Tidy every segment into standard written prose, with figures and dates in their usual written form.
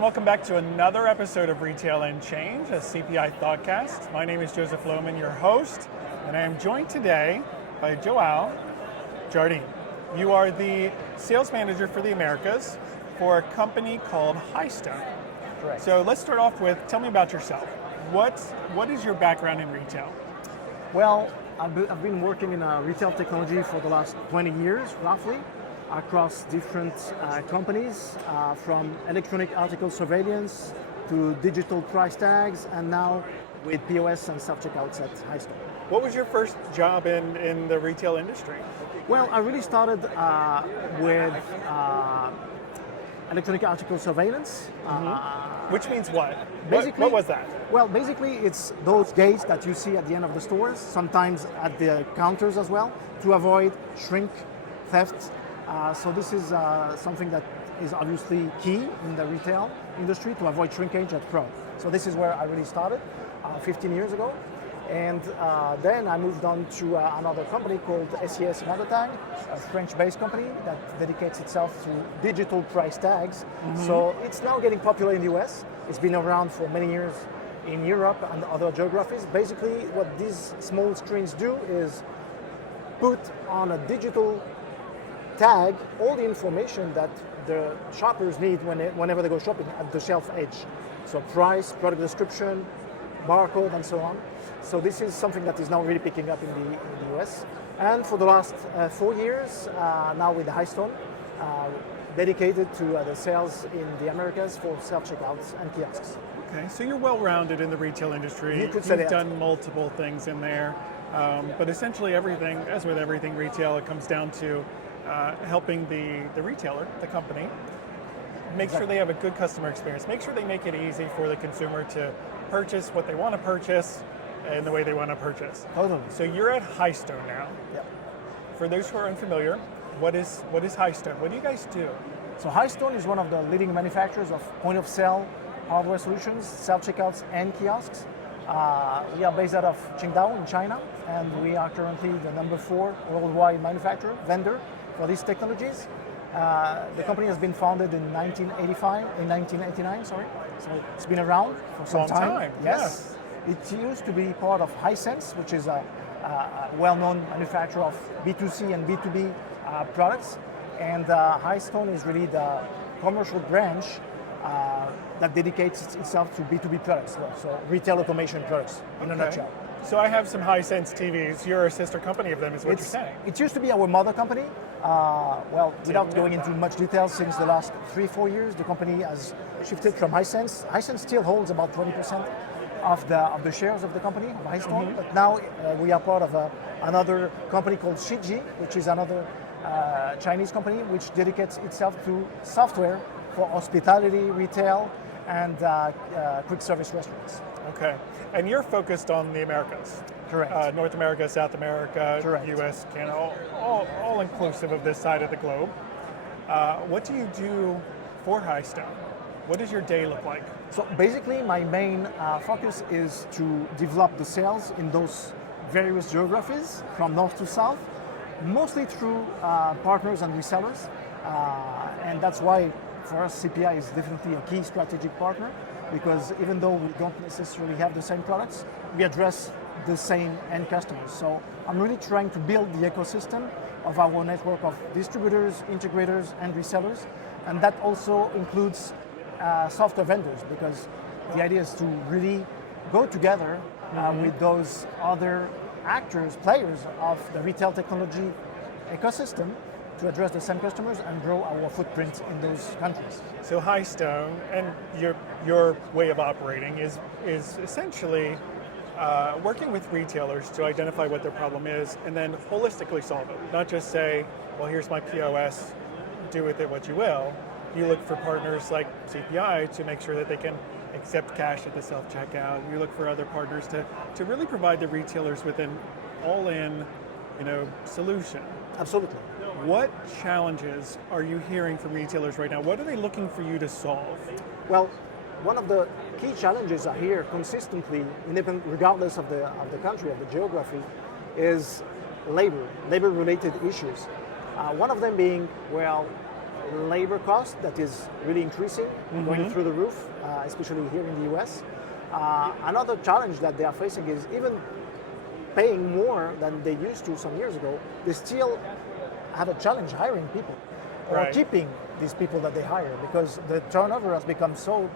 and welcome back to another episode of Retail and Change, a CPI Thoughtcast. My name is Joseph Lohmann, your host, and I am joined today by Joao Jardim. You are the sales manager for the Americas for a company called HiStone. Correct. So let's start off with, tell me about yourself. What is your background in retail? Well, I've been working in retail technology for the last 20 years, roughly, across different companies, from electronic article surveillance to digital price tags, and now with POS and self-checkouts at HiStone. What was your first job in the retail industry? Well, I really started with electronic article surveillance. Which means what? Basically, what was that? Well, basically it's those gates that you see at the end of the stores, sometimes at the counters as well, to avoid shrink, theft. So this is something that is obviously key in the retail industry to avoid shrinkage at Pro. So this is where I really started 15 years ago. And then I moved on to another company called SES Tag, a French-based company that dedicates itself to digital price tags. So it's now getting popular in the US. It's been around for many years in Europe and other geographies. Basically, what these small screens do is put on a digital tag all the information that the shoppers need whenever they go shopping at the shelf edge. So price, product description, barcode, and so on. So this is something that is now really picking up in the US. And for the last 4 years, now with HiStone, dedicated to the sales in the Americas for self-checkouts and kiosks. Okay, so you're well-rounded in the retail industry. You could say You've that. done multiple things in there, but essentially everything, as with everything retail, it comes down to helping the retailer, the company, make sure they have a good customer experience, make sure they make it easy for the consumer to purchase what they want to purchase in the way they want to purchase. Totally. So you're at HiStone now. Yep. For those who are unfamiliar, what is HiStone? What do you guys do? So HiStone is one of the leading manufacturers of point-of-sale hardware solutions, self-checkouts, and kiosks. We are based out of Qingdao in China, and we are currently the number 4 worldwide vendor for these technologies. The company has been founded in 1989, sorry. So it's been around for some Long time. Yes. It used to be part of HiSense, which is a well-known manufacturer of B2C and B2B products. And HiStone is really the commercial branch that dedicates itself to B2B products, so retail automation products in a nutshell. So I have some HiSense TVs. You're a sister company of them, is what you're saying. It used to be our mother company. Without going into much detail, since the last 3-4 years, the company has shifted from HiSense. HiSense still holds about 20% of the shares of the company, of HiStone, but now we are part of another company called Shiji, which is another Chinese company which dedicates itself to software for hospitality, retail, and quick service restaurants. Okay, and you're focused on the Americas. Correct. North America, South America, Correct. US, Canada, all inclusive of this side of the globe. What do you do for HiStone? What does your day look like? So basically my main focus is to develop the sales in those various geographies from north to south, mostly through partners and resellers. And that's why for us CPI is definitely a key strategic partner, because even though we don't necessarily have the same products, we address the same end customers. So I'm really trying to build the ecosystem of our network of distributors, integrators, and resellers. And that also includes software vendors, because the idea is to really go together with those other actors, players of the retail technology ecosystem to address the same customers and grow our footprint in those countries. So HiStone and your way of operating is essentially working with retailers to identify what their problem is and then holistically solve it. Not just say, well, here's my POS, do with it what you will. You look for partners like CPI to make sure that they can accept cash at the self-checkout. You look for other partners to really provide the retailers with an all-in, solution. Absolutely. What challenges are you hearing from retailers right now? What are they looking for you to solve? Well, one of the key challenges I hear consistently, regardless of the country, of the geography, is labor-related issues. One of them being, labor cost that is really increasing, going through the roof, especially here in the US. Another challenge that they are facing is even paying more than they used to some years ago, they still have a challenge hiring people or keeping these people that they hire, because the turnover has become so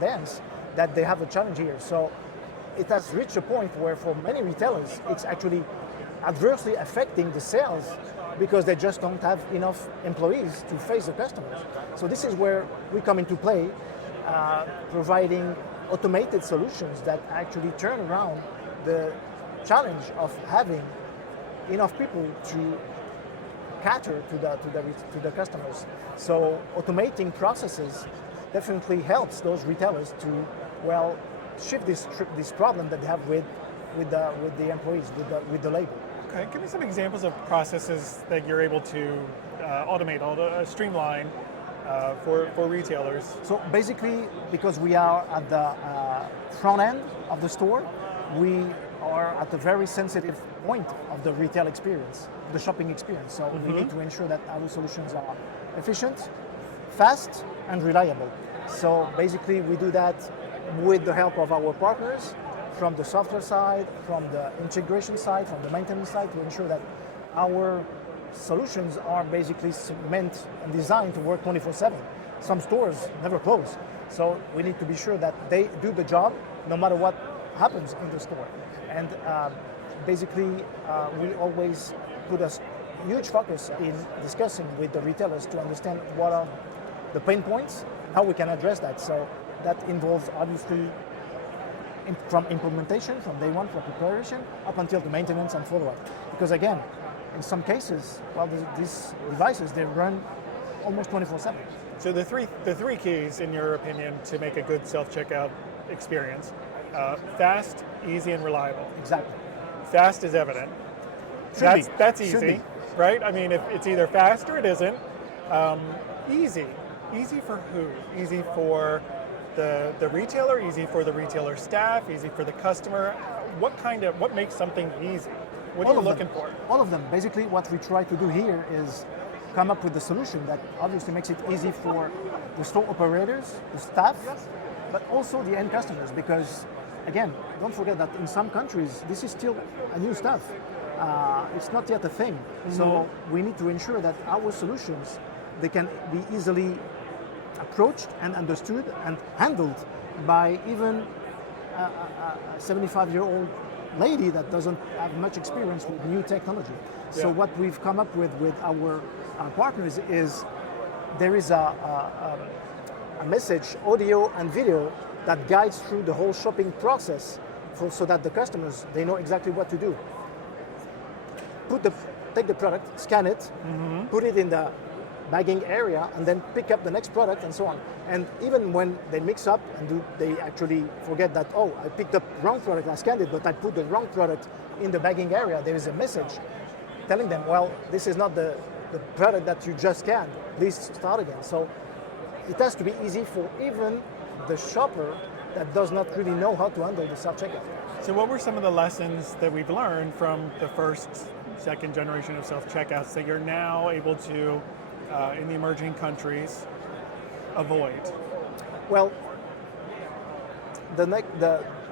dense that they have a challenge here. So it has reached a point where for many retailers, it's actually adversely affecting the sales because they just don't have enough employees to face the customers. So this is where we come into play, providing automated solutions that actually turn around the challenge of having enough people to cater to the customers. So automating processes definitely helps those retailers to, well, shift this problem that they have with the employees, with the labor. Okay, give me some examples of processes that you're able to automate, streamline for retailers. So basically, because we are at the front end of the store, we are at a very sensitive point of the retail experience, the shopping experience. So we need to ensure that our solutions are efficient, fast, and reliable. So basically, we do that with the help of our partners, from the software side, from the integration side, from the maintenance side, to ensure that our solutions are basically meant and designed to work 24/7. Some stores never close. So we need to be sure that they do the job no matter what happens in the store. And basically, we always put a huge focus in discussing with the retailers to understand what are the pain points, how we can address that. So that involves obviously from implementation, from day one, from preparation, up until the maintenance and follow-up. Because again, in some cases, well, these devices, they run almost 24/7. So the three keys, in your opinion, to make a good self-checkout experience: fast, easy, and reliable. Exactly. Fast is evident. That's easy, right? I mean, if it's either fast or it isn't. Easy for who? Easy for the retailer, easy for the retailer staff, easy for the customer. What makes something easy? What are you looking for? All of them. Basically, what we try to do here is come up with a solution that obviously makes it easy for the store operators, the staff, but also the end customers. Because again, don't forget that in some countries, this is still a new stuff. It's not yet a thing. So we need to ensure that our solutions, they can be easily approached and understood and handled by even a 75-year-old lady that doesn't have much experience with new technology. Yeah. So what we've come up with our partners is there is a message, audio and video, that guides through the whole shopping process so that the customers, they know exactly what to do. Take the product, scan it, put it in the bagging area, and then pick up the next product and so on. And even when they mix up and they actually forget that, oh, I picked up the wrong product, I scanned it, but I put the wrong product in the bagging area, there is a message telling them, well, this is not the product that you just scanned, please start again. So it has to be easy for even the shopper that does not really know how to handle the self-checkout. So what were some of the lessons that we've learned from the first, second generation of self-checkouts that you're now able to, in the emerging countries, avoid? Well,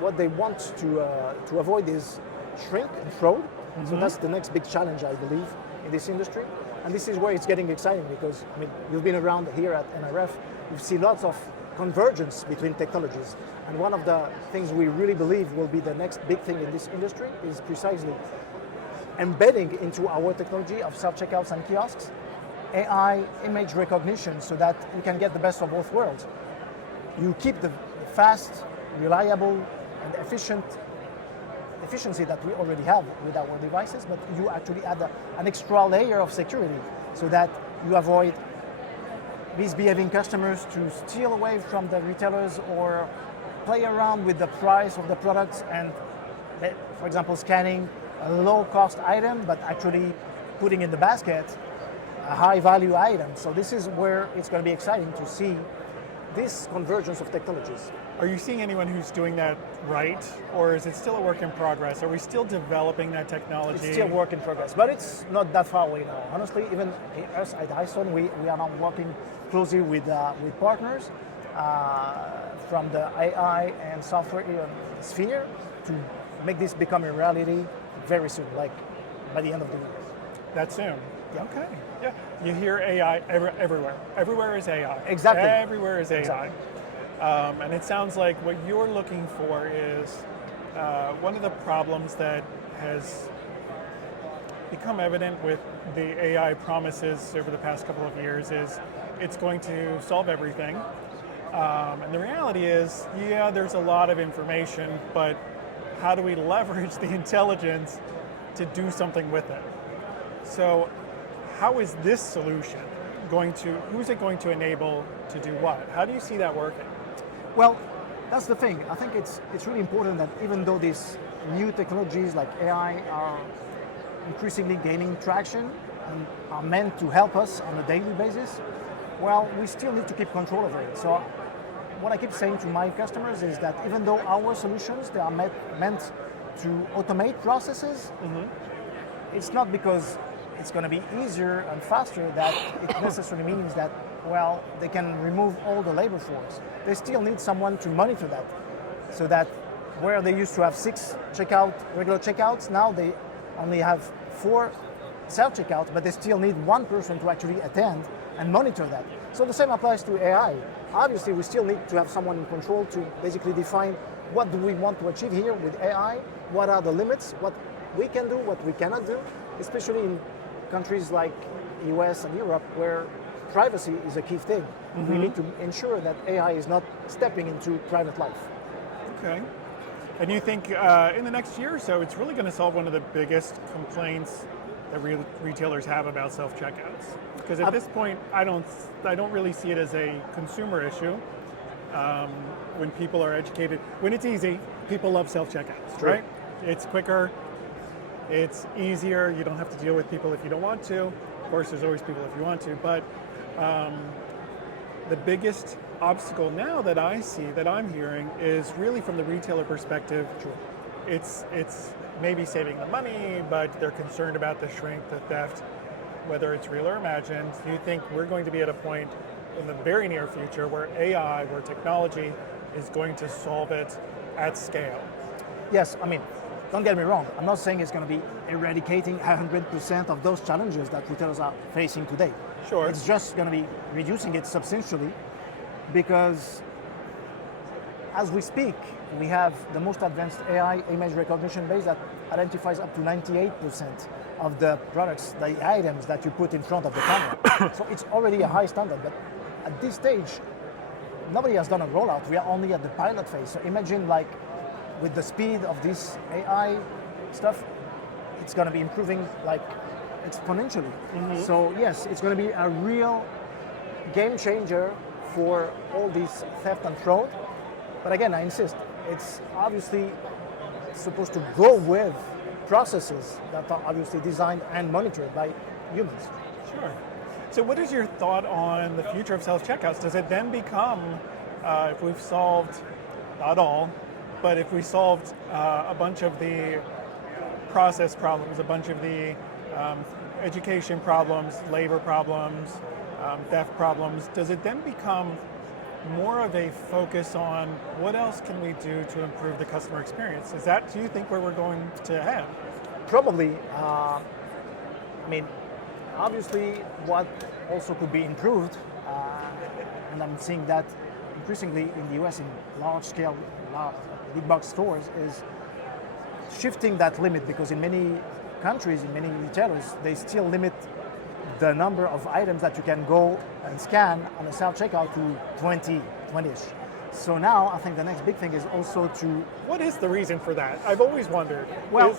what they want to avoid is shrink and fraud. So that's the next big challenge, I believe, in this industry. And this is where it's getting exciting, because I mean, you've been around here at NRF, you see lots of convergence between technologies. And one of the things we really believe will be the next big thing in this industry is precisely embedding into our technology of self-checkouts and kiosks AI image recognition, so that you can get the best of both worlds. You keep the fast, reliable, and efficiency that we already have with our devices, but you actually add an extra layer of security so that you avoid misbehaving customers to steal away from the retailers or play around with the price of the products and, for example, scanning a low-cost item, but actually putting in the basket a high-value item. So this is where it's going to be exciting to see this convergence of technologies. Are you seeing anyone who's doing that right, or is it still a work in progress? Are we still developing that technology? It's still work in progress, but it's not that far away now. Honestly, even us at HiStone, we are now working closely with partners from the AI and software sphere to make this become a reality very soon, like by the end of the year. That soon? Yeah. Okay. Yeah. You hear AI everywhere. Everywhere is AI. Exactly. Everywhere is AI. Exactly. And it sounds like what you're looking for is one of the problems that has become evident with the AI promises over the past couple of years is it's going to solve everything. And the reality is, yeah, there's a lot of information, but how do we leverage the intelligence to do something with it? So how is this solution who's it going to enable to do what? How do you see that working? Well, that's the thing. I think it's really important that even though these new technologies like AI are increasingly gaining traction and are meant to help us on a daily basis, well, we still need to keep control over it. So what I keep saying to my customers is that even though our solutions, they are meant to automate processes, it's not because it's going to be easier and faster that it necessarily means that, well, they can remove all the labor force. They still need someone to monitor that, so that where they used to have 6 regular checkouts, now they only have 4 self-checkouts, but they still need one person to actually attend and monitor that. So the same applies to AI. Obviously, we still need to have someone in control to basically define what do we want to achieve here with AI, what are the limits, what we can do, what we cannot do, especially in countries like US and Europe where privacy is a key thing. We need to ensure that AI is not stepping into private life. Okay. And you think in the next year or so, it's really going to solve one of the biggest complaints that retailers have about self-checkouts? Because at this point, I don't really see it as a consumer issue. When people are educated, when it's easy, people love self-checkouts, right? It's quicker, it's easier. You don't have to deal with people if you don't want to. Of course, there's always people if you want to, but the biggest obstacle now that I see, that I'm hearing, is really from the retailer perspective. It's maybe saving the money, but they're concerned about the shrink, the theft, whether it's real or imagined. Do you think we're going to be at a point in the very near future where AI, where technology is going to solve it at scale? Yes, I mean, don't get me wrong. I'm not saying it's going to be eradicating 100% of those challenges that retailers are facing today. Sure. It's just going to be reducing it substantially, because as we speak, we have the most advanced AI image recognition base that identifies up to 98% of the products, the items that you put in front of the camera. So it's already a high standard, but at this stage, nobody has done a rollout. We are only at the pilot phase. So imagine, like, with the speed of this AI stuff, it's going to be improving like exponentially. So yes, it's going to be a real game changer for all this theft and fraud. But again, I insist, it's obviously supposed to go with processes that are obviously designed and monitored by humans. Sure. So what is your thought on the future of self-checkouts? Does it then become, if we've solved, not all, but if we solved a bunch of the process problems, a bunch of the education problems, labor problems, theft problems, does it then become more of a focus on what else can we do to improve the customer experience? Is that, do you think, where we're going to head? Probably. I mean, obviously, what also could be improved, and I'm seeing that increasingly in the US in large-scale, big box stores, is shifting that limit, because in many countries, in many retailers, they still limit the number of items that you can go and scan on a self-checkout to 20-ish. So now I think the next big thing is also to... What is the reason for that? I've always wondered. Well,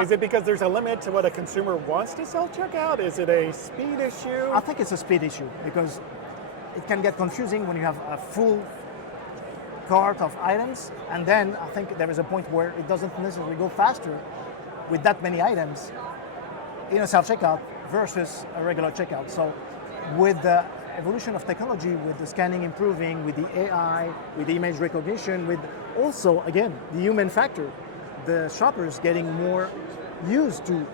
is it because there's a limit to what a consumer wants to self-checkout? Is it a speed issue? I think it's a speed issue, because it can get confusing when you have a full cart of items, and then I think there is a point where it doesn't necessarily go faster with that many items in a self-checkout versus a regular checkout. So with the evolution of technology with the scanning improving, with the AI, with the image recognition, with also, again, the human factor, the shoppers getting more used to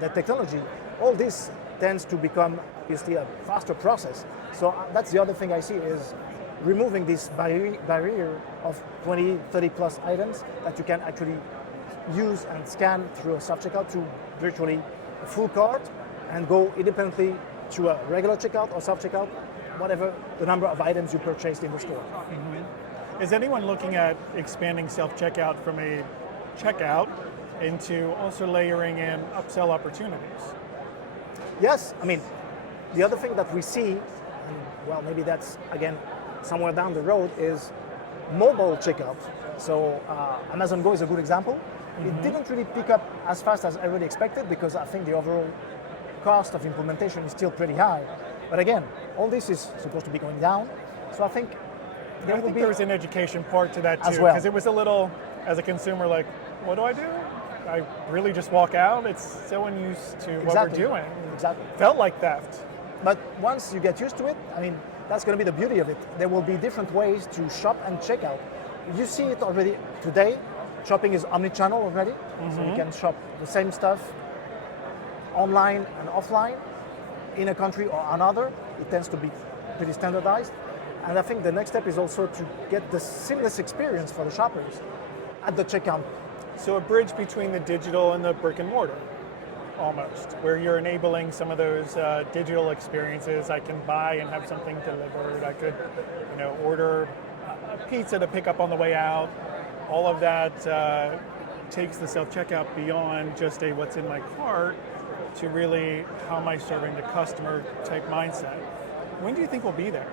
the technology, all this tends to become obviously a faster process. So that's the other thing I see is removing this barrier of 20, 30 plus items that you can actually use and scan through a self-checkout to virtually a full cart and go independently to a regular checkout or self-checkout, whatever the number of items you purchased in the store. Mm-hmm. Is anyone looking at expanding self-checkout from a checkout into also layering in upsell opportunities? Yes, I mean, the other thing that we see, and well, maybe that's again somewhere down the road, is mobile checkout. So Amazon Go is a good example. Mm-hmm. It didn't really pick up as fast as I really expected because I think the overall cost of implementation is still pretty high. But again, all this is supposed to be going down. So I think there was an education part to that too, as well. Because it was a little, as a consumer, like, what do? I really just walk out? It's so unused to what we're doing. Exactly. Felt like theft. But once you get used to it, I mean, that's going to be the beauty of it. There will be different ways to shop and check out. You see it already today. Shopping is omni-channel already. Mm-hmm. So you can shop the same stuff online and offline in a country or another. It tends to be pretty standardized. And I think the next step is also to get the seamless experience for the shoppers at the checkout. So a bridge between the digital and the brick and mortar, almost, where you're enabling some of those digital experiences. I can buy and have something delivered. I could, order a pizza to pick up on the way out. All of that takes the self-checkout beyond just a what's in my cart to really how am I serving the customer type mindset. When do you think we'll be there?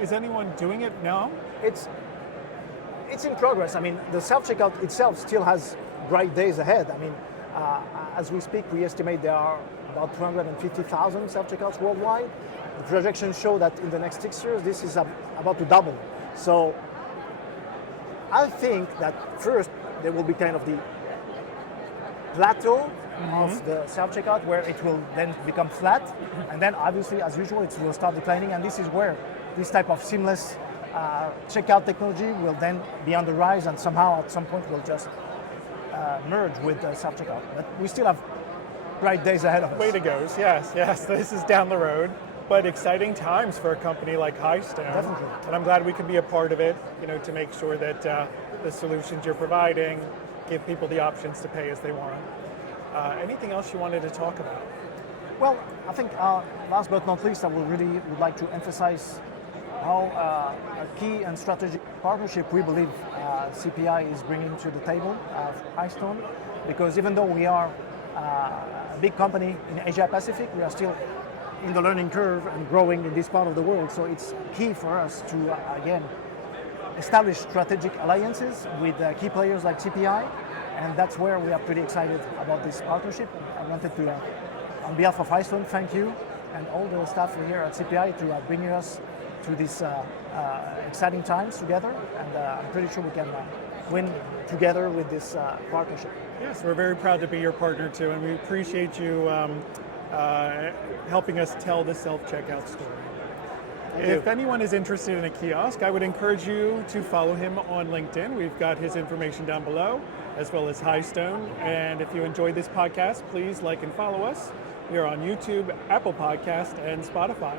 Is anyone doing it now? It's in progress. I mean, the self-checkout itself still has bright days ahead. I mean, as we speak, we estimate there are about 250,000 self-checkouts worldwide. The projections show that in the next 6 years, this is about to double. So I think that first, there will be kind of the plateau of the self-checkout where it will then become flat. And then obviously, as usual, it will start declining. And this is where this type of seamless checkout technology will then be on the rise and somehow at some point will just merge with self-checkout. But we still have bright days ahead of us. Way to go. Yes. This is down the road, but exciting times for a company like HiStone. Definitely. And I'm glad we can be a part of it, to make sure that the solutions you're providing give people the options to pay as they want. Anything else you wanted to talk about? Well, I think last but not least, I would like to emphasize how a key and strategic partnership we believe CPI is bringing to the table of HiStone, because even though we are a big company in Asia Pacific, we are still in the learning curve and growing in this part of the world. So it's key for us to, again, establish strategic alliances with key players like CPI, and that's where we are pretty excited about this partnership. I wanted to, on behalf of HiStone, thank you and all the staff here at CPI to bring us to these exciting times together, and I'm pretty sure we can win together with this partnership. Yes, we're very proud to be your partner too, and we appreciate you helping us tell the self-checkout story. If anyone is interested in a kiosk, I would encourage you to follow him on LinkedIn. We've got his information down below, as well as HiStone. And if you enjoyed this podcast, please like and follow us. We are on YouTube, Apple Podcast, and Spotify.